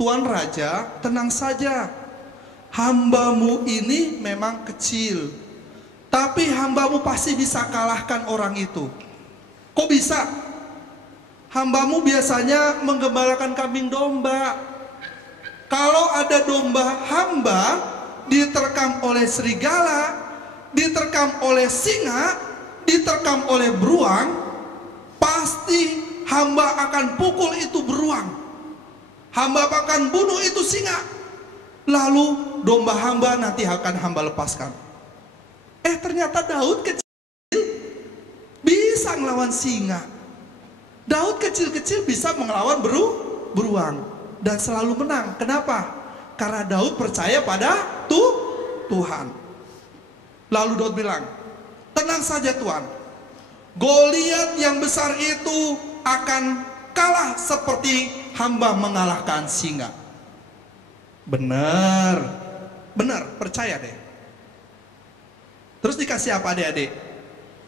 Tuan Raja, tenang saja. Hambamu ini memang kecil, tapi hambamu pasti bisa kalahkan orang itu. Kok bisa? Hambamu biasanya menggembalakan kambing domba. Kalau ada domba hamba diterkam oleh serigala, diterkam oleh singa, diterkam oleh beruang, pasti hamba akan pukul itu beruang. Hamba akan bunuh itu singa. Lalu domba hamba nanti akan hamba lepaskan. Ternyata Daud kecil bisa ngelawan singa. Daud kecil-kecil bisa melawan beruang dan selalu menang. Kenapa? Karena Daud percaya pada Tuhan. Lalu Daud bilang, tenang saja Tuan, Goliat yang besar itu akan kalah seperti hamba mengalahkan singa. Benar, percaya deh. Terus dikasih apa adik-adik?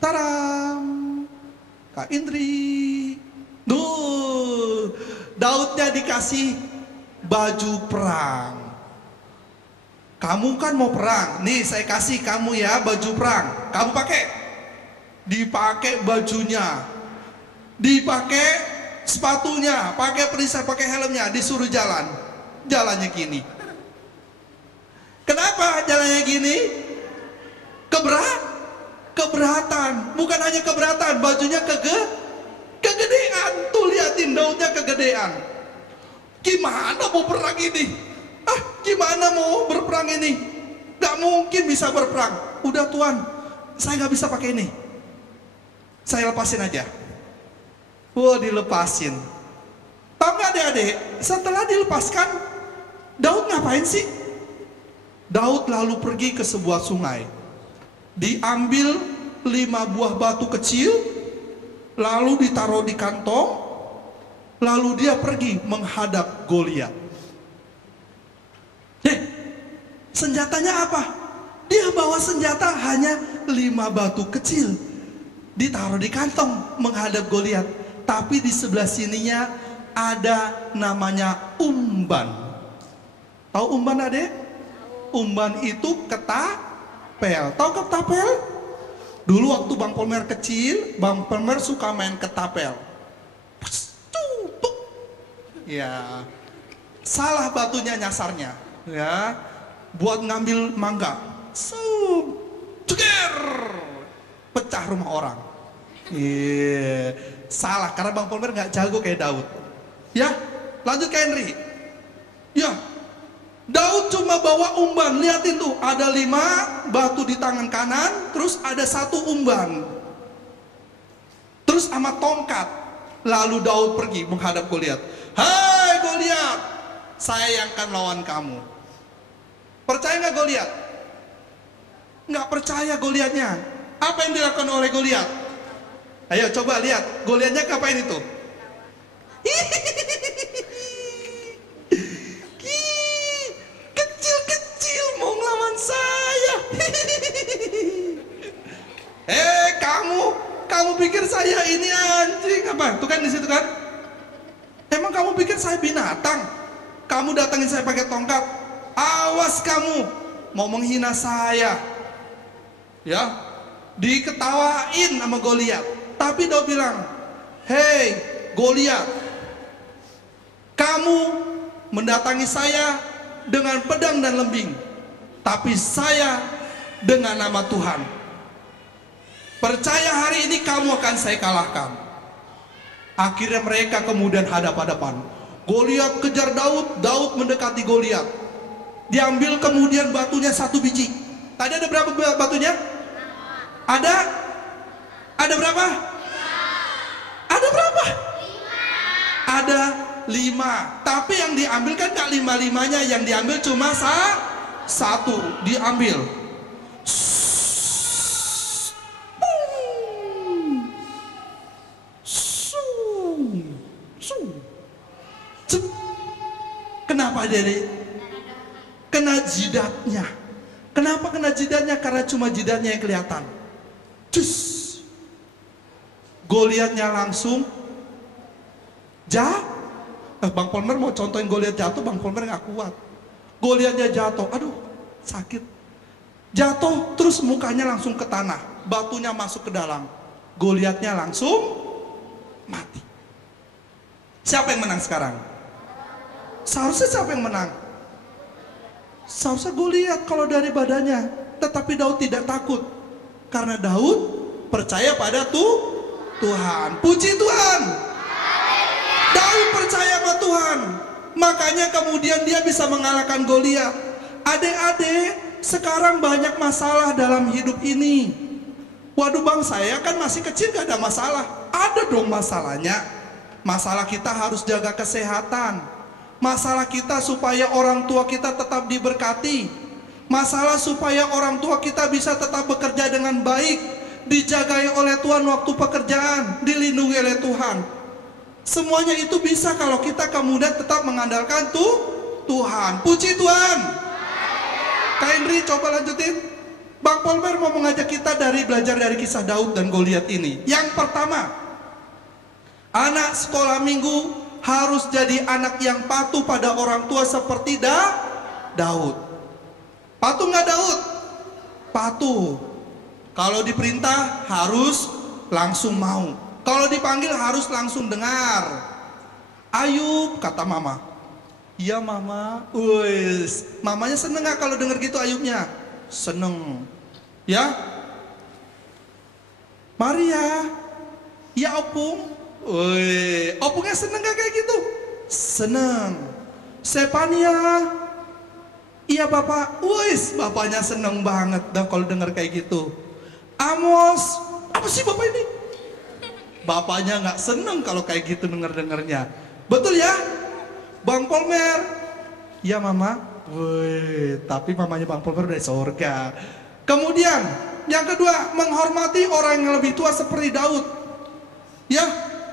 Taram, Kak Indri. Duh, Daudnya dikasih baju perang. Kamu kan mau perang, nih saya kasih kamu ya baju perang. Kamu pakai, dipakai bajunya, dipakai sepatunya, pakai perisai, pakai helmnya, disuruh jalan. Jalannya gini. Kenapa jalannya gini? Keberatan. Bukan hanya keberatan, bajunya kegedean. Tuh liatin, Daudnya kegedean. Gimana mau perang ini? Gimana mau berperang ini? Gak mungkin bisa berperang. Udah Tuhan, saya gak bisa pakai ini. Saya lepasin aja. Wah, dilepasin. Tahu gak adik-adik, setelah dilepaskan, Daud ngapain sih? Daud lalu pergi ke sebuah sungai. Diambil 5 buah batu kecil, lalu ditaruh di kantong, lalu dia pergi menghadap Goliat. Senjatanya apa? Dia bawa senjata hanya 5 batu kecil, ditaruh di kantong menghadap Goliat. Tapi di sebelah sininya ada namanya umban. Tahu umban adek? Umban itu ketapel. Tahu ketapel? Dulu waktu Bang Polmer kecil, Bang Polmer suka main ketapel. Ya, salah batunya nyasarnya. Ya, buat ngambil mangga, ceger, pecah rumah orang. Salah, karena Bang Polmer nggak jago kayak Daud. Ya, lanjut ke Henry. Ya, Daud cuma bawa umban. Liatin tuh, ada 5 batu di tangan kanan, terus ada 1 umban, terus sama tongkat. Lalu Daud pergi menghadap Goliat. Hai Goliat, saya yang akan lawan kamu. Percaya nggak Goliat? Nggak percaya Goliatnya. Apa yang dilakukan oleh Goliat? Ayo coba lihat, Goliatnya ngapain itu? Kecil-kecil mau ngelawan saya. Kamu pikir saya ini anjing apa? Tuh kan di situ kan? Emang kamu pikir saya binatang? Kamu datangin saya pakai tongkat. Awas kamu mau menghina saya. Ya, diketawain sama Goliat. Tapi Daud bilang, "Hei Goliat, kamu mendatangi saya dengan pedang dan lembing, tapi saya dengan nama Tuhan. Percaya hari ini kamu akan saya kalahkan." Akhirnya mereka kemudian hadap-hadapan. Goliat kejar Daud, Daud mendekati Goliat. Diambil kemudian batunya 1 biji. Tadi ada berapa batunya? Ada berapa? Ada berapa? Ada 5. Tapi yang diambil kan gak 5-5-nya, yang diambil cuma 1. Diambil. Kenapa dari kena jidatnya? Kenapa kena jidatnya? Karena cuma jidatnya yang kelihatan. Cus. Goliatnya langsung Bang Polmer mau contohin Goliat jatuh, Bang Polmer nggak kuat. Goliatnya jatuh, aduh sakit. Jatuh terus mukanya langsung ke tanah, batunya masuk ke dalam. Goliatnya langsung mati. Siapa yang menang sekarang? Seharusnya siapa yang menang? Seharusnya Goliat kalau dari badannya. Tetapi Daud tidak takut, karena Daud percaya pada Tuhan. Puji Tuhan. Daud percaya pada Tuhan, makanya kemudian dia bisa mengalahkan Goliat. Adik-adik, sekarang banyak masalah dalam hidup ini. Waduh bang, saya kan masih kecil gak ada masalah. Ada dong masalahnya. Masalah kita harus jaga kesehatan. Masalah kita supaya orang tua kita tetap diberkati. Masalah supaya orang tua kita bisa tetap bekerja dengan baik, dijagai oleh Tuhan waktu pekerjaan, dilindungi oleh Tuhan. Semuanya itu bisa kalau kita kemudian tetap mengandalkan Tuhan. Puji Tuhan. Kak Indri coba lanjutin. Bang Polmer mau mengajak kita belajar dari kisah Daud dan Goliat ini. Yang pertama, Anak sekolah minggu harus jadi anak yang patuh pada orang tua seperti Daud. Patuh nggak Daud? Patuh. Kalau diperintah harus langsung mau. Kalau dipanggil harus langsung dengar. Ayub, kata mama. Iya mama. Wis, mamanya seneng nggak kalau dengar gitu Ayubnya? Seneng. Ya. Maria, ya opung. Wih, opungnya seneng gak kayak gitu? Seneng. Sepania, iya bapak. Wis, bapaknya seneng banget dah kalau dengar kayak gitu. Amos, apa sih bapak ini? Bapaknya nggak seneng kalau kayak gitu dengar-dengarnya. Betul ya? Bang Polmer, iya mama. Wih, tapi mamanya Bang Polmer dari surga. Kemudian yang kedua, menghormati orang yang lebih tua seperti Daud. Ya,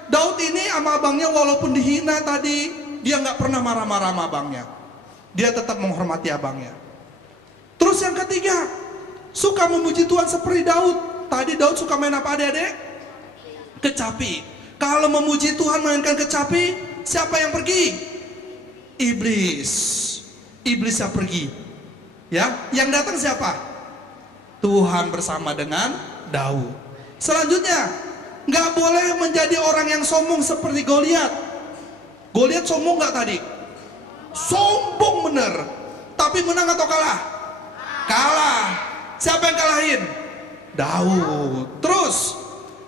Daud ini sama abangnya walaupun dihina tadi, dia nggak pernah marah-marah sama abangnya. Dia tetap menghormati abangnya. Terus yang ketiga, suka memuji Tuhan seperti Daud. Tadi Daud suka main apa adik-adik? Kecapi. Kalau memuji Tuhan mainkan kecapi, siapa yang pergi? Iblis. Iblis yang pergi. Ya, yang datang siapa? Tuhan bersama dengan Daud. Selanjutnya, nggak boleh menjadi orang yang sombong seperti Goliat. Goliat sombong nggak tadi? Sombong bener. Tapi menang atau kalah? Kalah. Siapa yang kalahin? Daud. Terus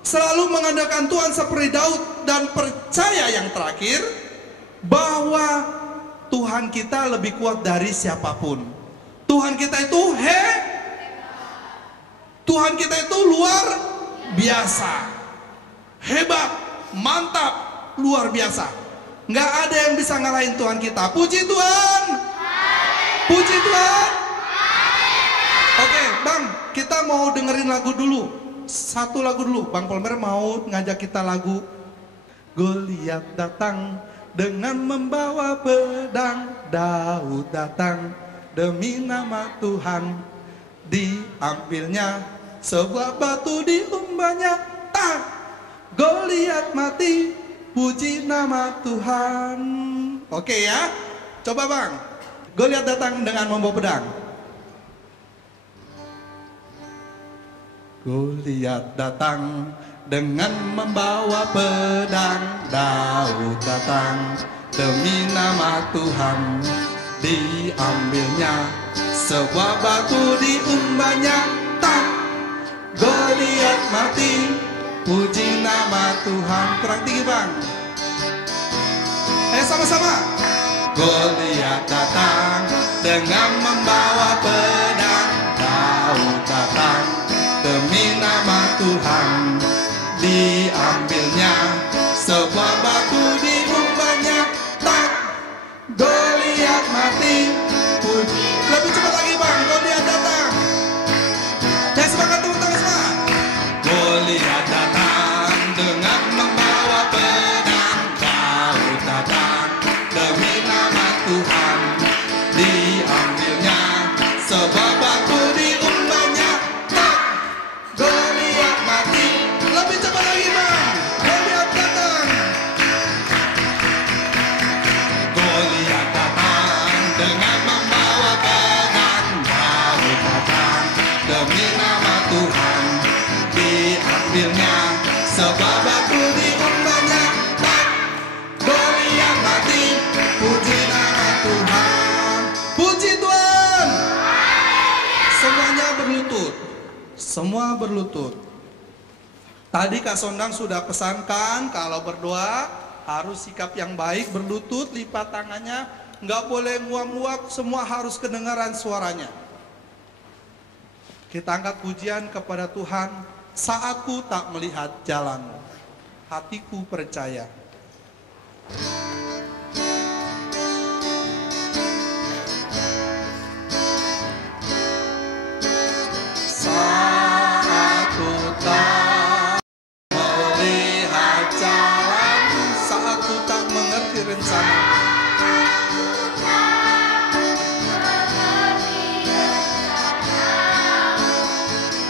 selalu mengandalkan Tuhan seperti Daud dan percaya yang terakhir bahwa Tuhan kita lebih kuat dari siapapun. Tuhan kita itu Tuhan kita itu luar biasa. Hebat, mantap, luar biasa. Nggak ada yang bisa ngalahin Tuhan kita. Puji Tuhan. Puji Tuhan. Oke, Bang, kita mau dengerin lagu dulu. Satu lagu dulu. Bang Polmer mau ngajak kita lagu. Goliat datang dengan membawa pedang. Daud datang demi nama Tuhan. Diambilnya sebuah batu diumbanya. Goliat mati, puji nama Tuhan. Oke ya, coba Bang. Goliat datang dengan membawa pedang. Goliat datang dengan membawa pedang. Daud datang demi nama Tuhan. Diambilnya sebuah batu diumbanya. Goliat mati, puji nama Tuhan. Kurang tinggi Bang. Sama-sama. Goliat datang dengan membawa pedang. Daud datang demi nama Tuhan. Diambilnya sebuah batu diumbanya. Goliat mati, puji. Lebih cepat lagi Bang. Goliat datang. Semangat tepuk tangan semua. Goliat datang dengan membawa pedang. Daud datang demi nama Tuhan. Diambilnya sebuah batu diumbanya. Goliat mati. Lebih cepat lagi Bang. Goliat datang. Goliat datang dengan membawa pedang. Daud datang demi nama Tuhan. Diambilnya sebuah batu diumbanya. Goliat mati, puji nama Tuhan. Puji Tuhan. Semuanya berlutut. Semua berlutut. Tadi Kak Sondang sudah pesankan kalau berdoa harus sikap yang baik, berlutut, lipat tangannya, nggak boleh nguap-nguap, semua harus kedengaran suaranya. Kita angkat pujian kepada Tuhan. Saatku tak melihat jalanmu, hatiku percaya. Saatku tak melihat jalanmu, saatku tak mengerti rencanamu.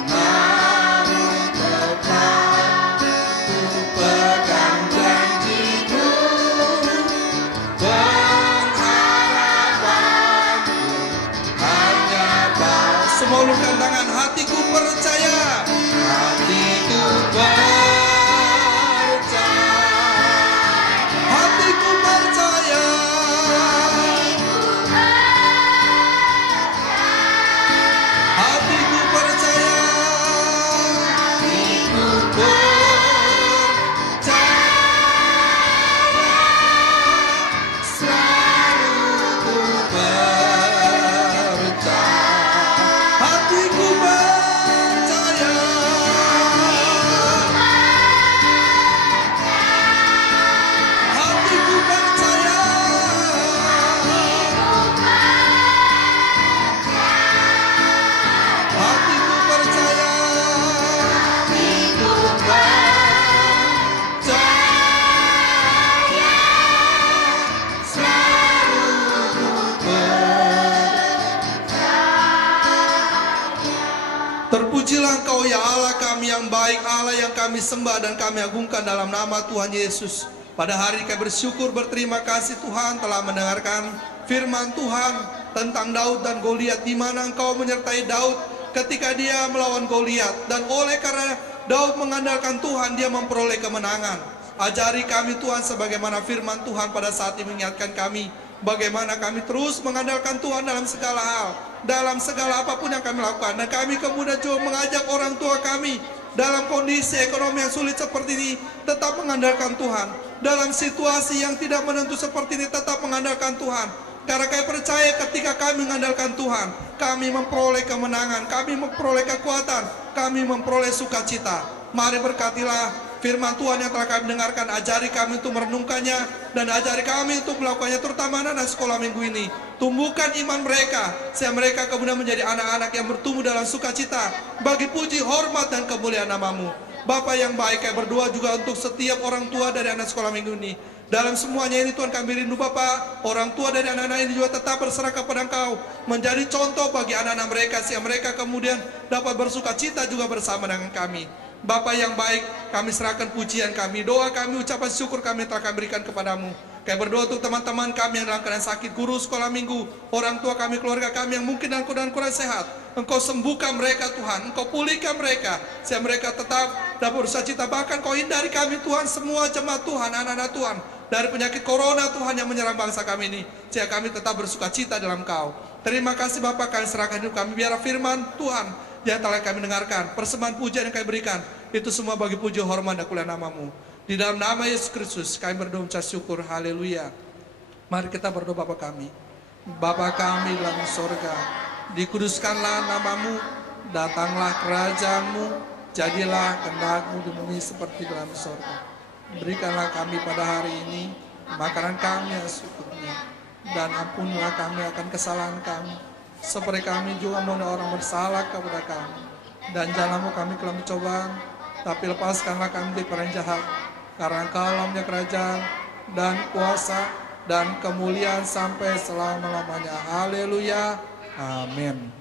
Namun tetap ku pegang janji. Tuhan baik, Allah yang kami sembah dan kami agungkan dalam nama Tuhan Yesus. Pada hari ini kami bersyukur, berterima kasih Tuhan telah mendengarkan firman Tuhan tentang Daud dan Goliat, di mana Engkau menyertai Daud ketika dia melawan Goliat. Dan oleh karena Daud mengandalkan Tuhan, dia memperoleh kemenangan. Ajari kami Tuhan sebagaimana firman Tuhan pada saat ini mengingatkan kami, bagaimana kami terus mengandalkan Tuhan dalam segala hal, dalam segala apapun yang kami lakukan. Dan kami kemudian juga mengajak orang tua kami dalam kondisi ekonomi yang sulit seperti ini tetap mengandalkan Tuhan. Dalam situasi yang tidak menentu seperti ini tetap mengandalkan Tuhan. Karena kami percaya ketika kami mengandalkan Tuhan, kami memperoleh kemenangan, kami memperoleh kekuatan, kami memperoleh sukacita. Mari berkatilah firman Tuhan yang telah kami dengarkan. Ajari kami untuk merenungkannya dan ajari kami untuk melakukannya, terutama anak-anak sekolah minggu ini. Tumbuhkan iman mereka sehingga mereka kemudian menjadi anak-anak yang bertumbuh dalam sukacita bagi puji, hormat, dan kemuliaan nama-Mu. Bapa yang baik, kami berdoa juga untuk setiap orang tua dari anak sekolah minggu ini. Dalam semuanya ini Tuhan kami rindu Bapa, orang tua dari anak-anak ini juga tetap berserah kepada Engkau, menjadi contoh bagi anak-anak mereka sehingga mereka kemudian dapat bersukacita juga bersama dengan kami. Bapa yang baik, kami serahkan pujian kami, doa kami, ucapan syukur kami telah kami berikan kepadamu. Kami berdoa untuk teman-teman kami yang dalam keadaan sakit, guru sekolah minggu, orang tua kami, keluarga kami yang mungkin dalam keadaan kurang sehat. Engkau sembuhkan mereka Tuhan, Engkau pulihkan mereka sehingga mereka tetap dapat bersukacita. Bahkan Kau hindari kami Tuhan, semua jemaat Tuhan, anak-anak Tuhan, dari penyakit corona Tuhan yang menyerang bangsa kami ini, sehingga kami tetap bersukacita dalam Kau. Terima kasih Bapa, kami serahkan hidup kami, biar firman Tuhan yang telah kami dengarkan, persembahan pujian yang kami berikan, itu semua bagi puji, hormat, dan kemuliaan nama-Mu. Di dalam nama Yesus Kristus kami berdoa ucap syukur, haleluya. Mari kita berdoa. Bapa kami, Bapa kami dalam sorga, dikuduskanlah nama-Mu, datanglah kerajaan-Mu, jadilah kehendak-Mu di bumi seperti dalam sorga. Berikanlah kami pada hari ini makanan kami yang secukupnya, dan ampunilah kami akan kesalahan kami, seperti kami juga mengampuni orang bersalah kepada kami. Dan janganlah kami ke dalam pencobaan, tapi lepaskanlah kami dari perang jahat. Karena Engkau punya kerajaan dan kuasa dan kemuliaan sampai selama-lamanya. Haleluya. Amin.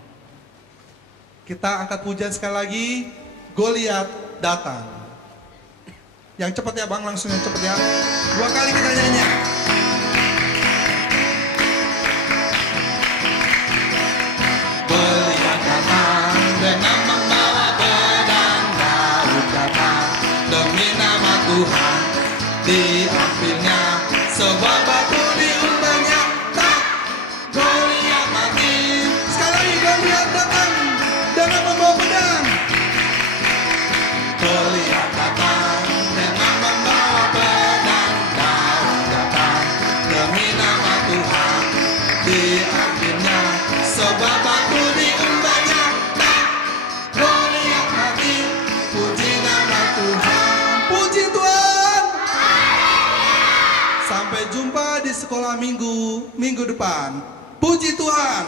Kita angkat pujian sekali lagi. Goliat datang. Yang cepat ya Bang, langsung yang cepat ya. 2 kali kita nyanyi. Goliat datang dengan membawa pedang, Daud datang demi nama Tuhan. Diambilnya sebuah batu, diumbarnya tak, Goliat mati. Sekali lagi, Goliat datang dengan membawa pedang. Goliat datang dengan membawa pedang, Daud datang demi nama Tuhan. Diambilnya sebuah batu, diumbarnya tak, Goliat mati. Puji nama Tuhan. Puji Tuhan. Sampai jumpa di sekolah minggu depan. Puji Tuhan.